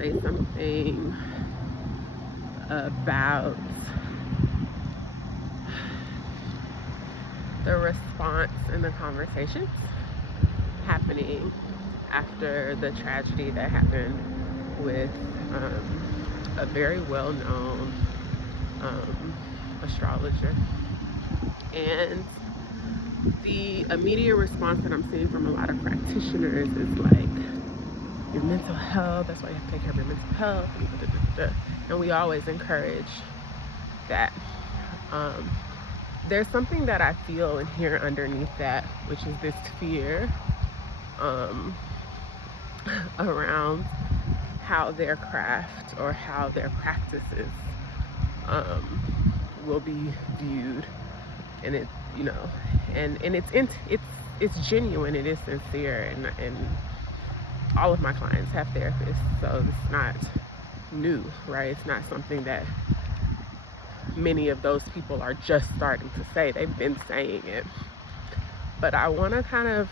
say something about the response in the conversation happening after the tragedy that happened with a very well-known astrologer. And the immediate response that I'm seeing from a lot of practitioners is like, your mental health, that's why you have to take care of your mental health, and we always encourage that. There's something that I feel and hear underneath that, which is this fear around how their craft or how their practices will be viewed. And it's, you know, and it's genuine, it is sincere, and all of my clients have therapists, so it's not new, right? It's not something that many of those people are just starting to say. They've been saying it. But I want to kind of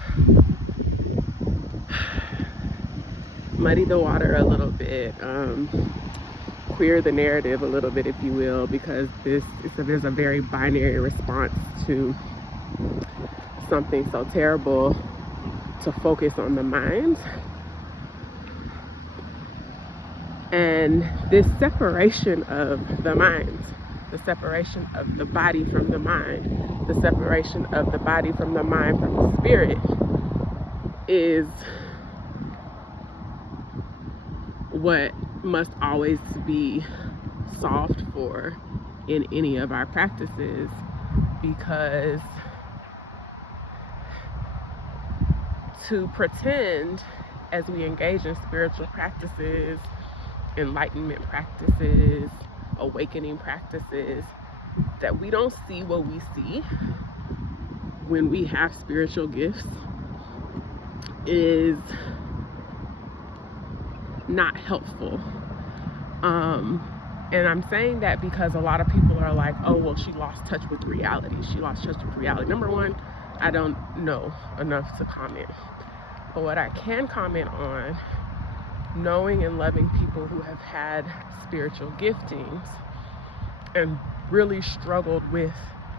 muddy the water a little bit, queer the narrative a little bit, if you will, because there's a very binary response to something so terrible to focus on the mind. And this separation of the mind, the separation of the body from the mind, the separation of the body from the mind from the spirit is what must always be solved for in any of our practices, because to pretend as we engage in spiritual practices, enlightenment practices, awakening practices, that we don't see what we see when we have spiritual gifts is not helpful. And I'm saying that because a lot of people are like, oh, well, she lost touch with reality. She lost touch with reality. Number one, I don't know enough to comment. But what I can comment on, knowing and loving people who have had spiritual giftings and really struggled with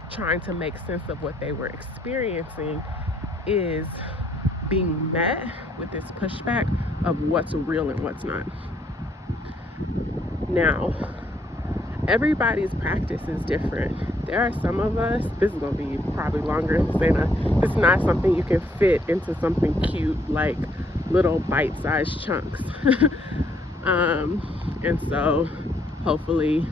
trying to make sense of what they were experiencing, is being met with this pushback of what's real and what's not. Now, everybody's practice is different. There are some of us, this is going to be probably longer than this is not something you can fit into something cute like little bite-sized chunks. And so hopefully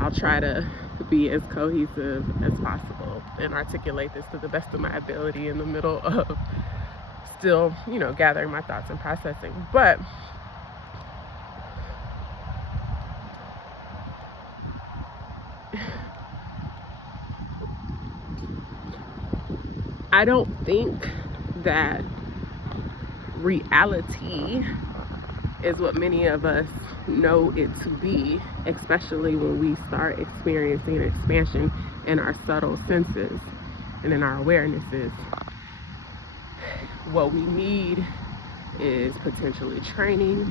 I'll try to be as cohesive as possible and articulate this to the best of my ability in the middle of still, you know, gathering my thoughts and processing. But I don't think that reality is what many of us know it to be, especially when we start experiencing an expansion in our subtle senses and in our awarenesses. What we need is potentially training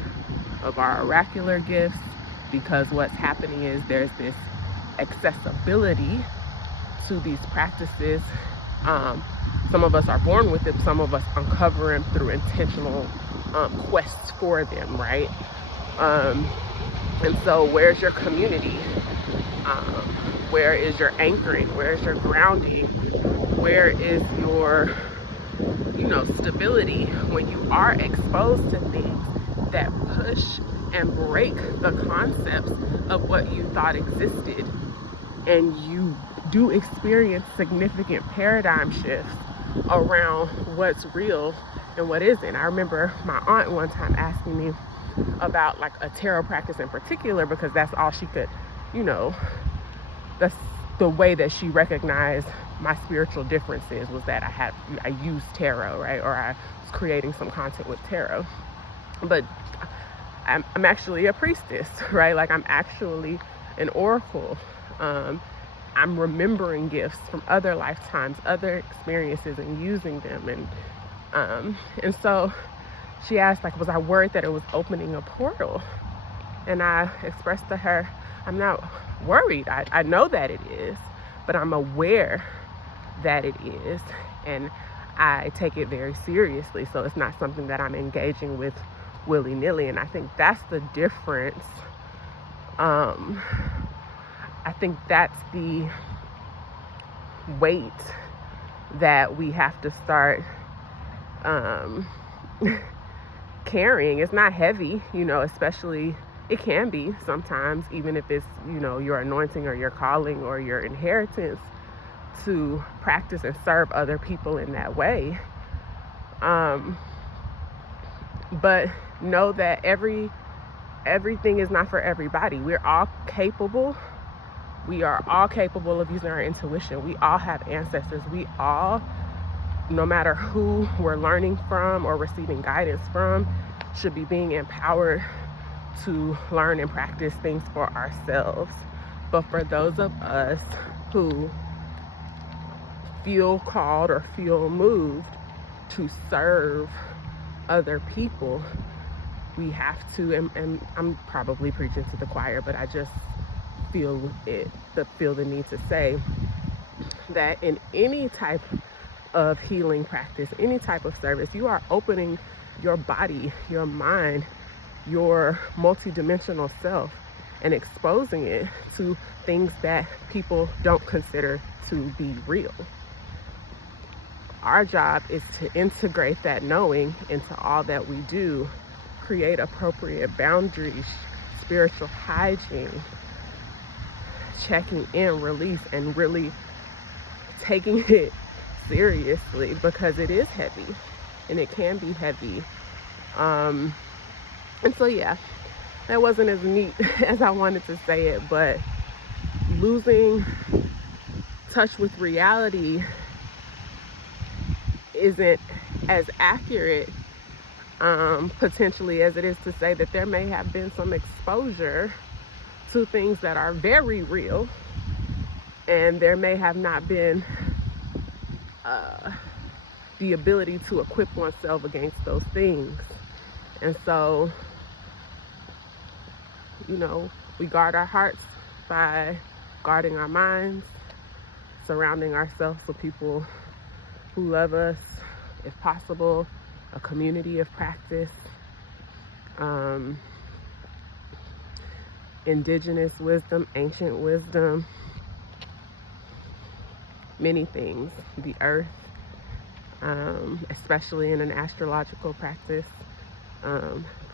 of our oracular gifts, because what's happening is there's this accessibility to these practices. Some of us are born with it, some of us uncover them through intentional quests for them, right? And so where's your community? Where is your anchoring? Where is your grounding? Where is your, you know, stability when you are exposed to things that push and break the concepts of what you thought existed, and you do experience significant paradigm shifts around what's real and what isn't. I remember my aunt one time asking me about like a tarot practice in particular, because that's all she could, you know, that's the way that she recognized my spiritual differences, was that I used tarot, right? Or I was creating some content with tarot. But I'm actually a priestess, right? Like I'm actually an oracle. I'm remembering gifts from other lifetimes, other experiences, and using them. And so she asked, like, was I worried that it was opening a portal And I expressed to her, I'm not worried. I know that it is, but I'm aware that it is. And I take it very seriously. So it's not something that I'm engaging with willy-nilly. And I think that's the difference. I think that's the weight that we have to start carrying. It's not heavy, especially it can be sometimes, even if it's, your anointing or your calling or your inheritance to practice and serve other people in that way. But know that everything is not for everybody. We're all capable. We are all capable of using our intuition. We all have ancestors. We all, no matter who we're learning from or receiving guidance from, should be being empowered to learn and practice things for ourselves. But for those of us who feel called or feel moved to serve other people, we have to, and I'm probably preaching to the choir, but I just feel the need to say that in any type of healing practice, any type of service, you are opening your body, your mind, your multidimensional self, and exposing it to things that people don't consider to be real. Our job is to integrate that knowing into all that we do, create appropriate boundaries, spiritual hygiene, checking in, release, and really taking it seriously, because it is heavy and it can be heavy. And so, yeah, that wasn't as neat as I wanted to say it, but losing touch with reality isn't as accurate potentially as it is to say that there may have been some exposure to things that are very real, and there may have not been the ability to equip oneself against those things. And so, we guard our hearts by guarding our minds, surrounding ourselves with people who love us, if possible, a community of practice, indigenous wisdom, ancient wisdom, many things, the earth, especially in an astrological practice.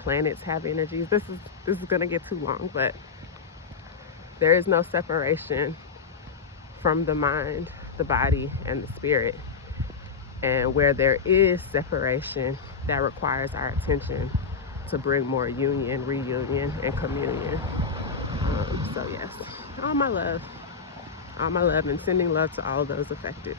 Planets have energies. This is gonna get too long, but there is no separation from the mind, the body, and the spirit. And where there is separation, that requires our attention to bring more union, reunion, and communion. So yes, all my love, and sending love to all those affected.